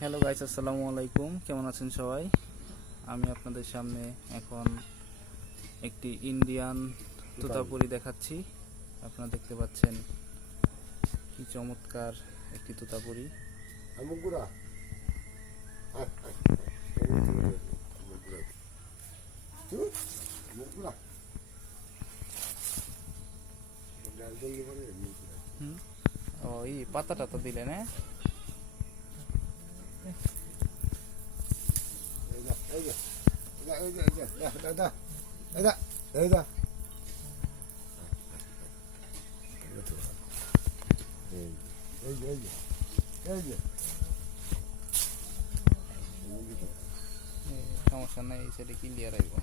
Hello guys আসসালামু আলাইকুম কেমন আছেন সবাই? আমি আপনাদের সামনে এখন একটি ইন্ডিয়ান তোতাপুরি দেখাচ্ছি। আপনারা দেখতে পাচ্ছেন কি চমৎকার একটি তোতাপুরি ও এই পাতাটা তো দিলেন হ্যাঁ এই সমস্যা নাই এই সাইডে ক্লিয়ার আইব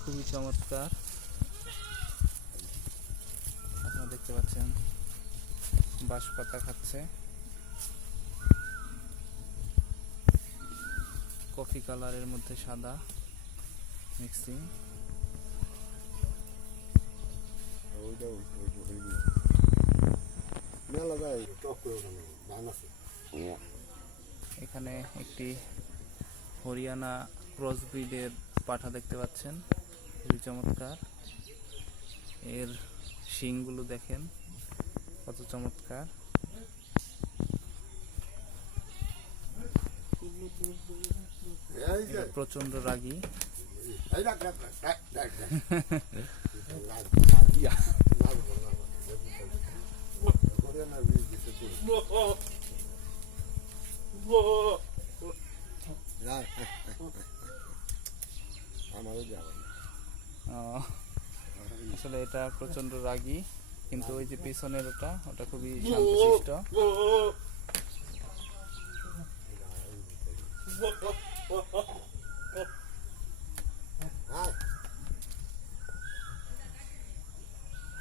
খুবই চমৎকার বাঁশ পাতা খাচ্ছে। কফি কালারের মধ্যে সাদা মিক্সিং। এখানে একটি হরিয়ানা ক্রস ব্রিডের পাঠা দেখতে পাচ্ছেন। খুবই চমৎকার। এর শিংগুলো দেখেন। কত চমৎকার। প্রচণ্ড রাগী। আসলে এটা প্রচণ্ড রাগী। কিন্তু ওই যে পিছনের ওটা ওটা খুবই শান্তশিষ্ট।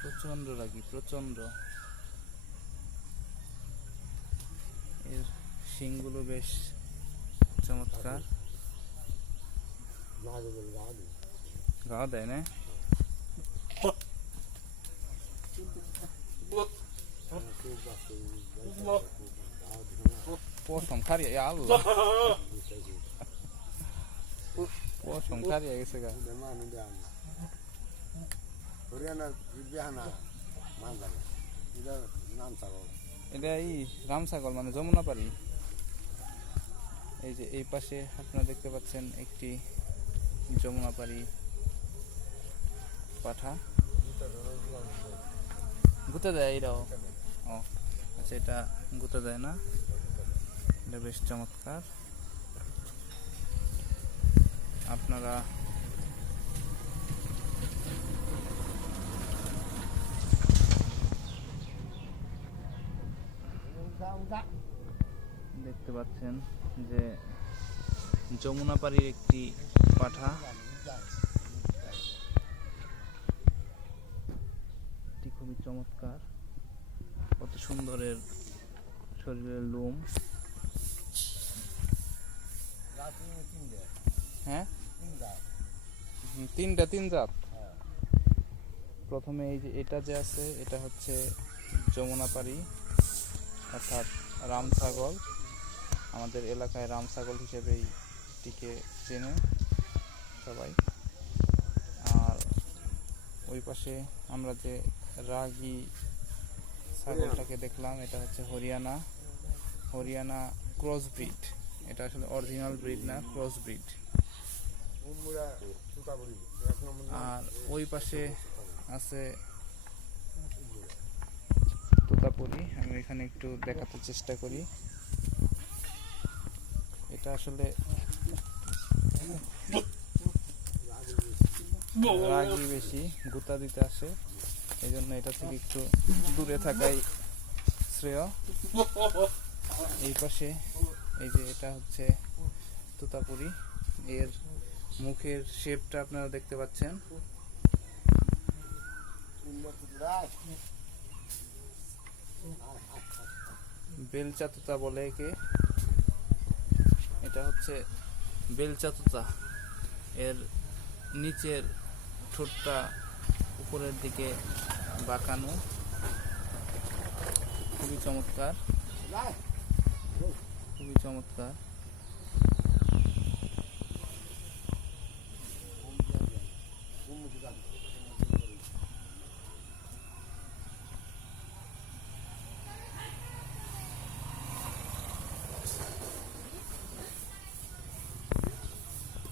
প্রচণ্ড রাগী প্রচণ্ড এর শিংগুলো বেশ চমৎকার। গাওয়া দেয় না খুব আছে পশম খারিয়া এটা এই রামসাগর মানে যমুনা পাড়ি এই যে এই পাশে আপনারা দেখতে পাচ্ছেন একটি যমুনা পাড়ি পাঠা গুতে দেয় এটাও ও আচ্ছা এটা গুতে দেয় না। এটা বেশ চমৎকার। আপনারা দেখতে পাচ্ছেন যে যমুনা পাড়ির একটি পাঠা এটি খুবই চমৎকার। কত সুন্দরের শরীরের লোম। হ্যাঁ? তিনটা তিন জাত। প্রথমে এই যে এটা যে আছে এটা হচ্ছে যমুনা পাড়ি অর্থাৎ রাম ছাগল আমাদের এলাকায় রাম ছাগল হিসেবেই টিকে চেনে সবাই। আর ওই পাশে আমরা যে রাগি ছাগলটাকে দেখলাম, এটা হচ্ছে হরিয়ানা। Haryana cross breed. এটা আসলে অরিজিনাল ব্রিড না, ক্রস ব্রিড। আর ওই পাশে আছে তোতাপুরি আমি এখানে একটু দেখাতে চেষ্টা করি। এটা আসলে রাগি বেশি, গুতা দিতে আসে। এই জন্য এটা থেকে একটু দূরে থাকাই শ্রেয়। এই পাশে এই যে এটা হচ্ছে তোতাপুরি। এর মুখের শেপটা আপনারা দেখতে পাচ্ছেন। উন্নত রাত বেলচা তুতা বলে একে। এটা হচ্ছে বেলচা তুতা। এর নিচের ঠোঁটটা উপরের দিকে বাঁকানো। খুবই চমৎকার। খুবই চমৎকার।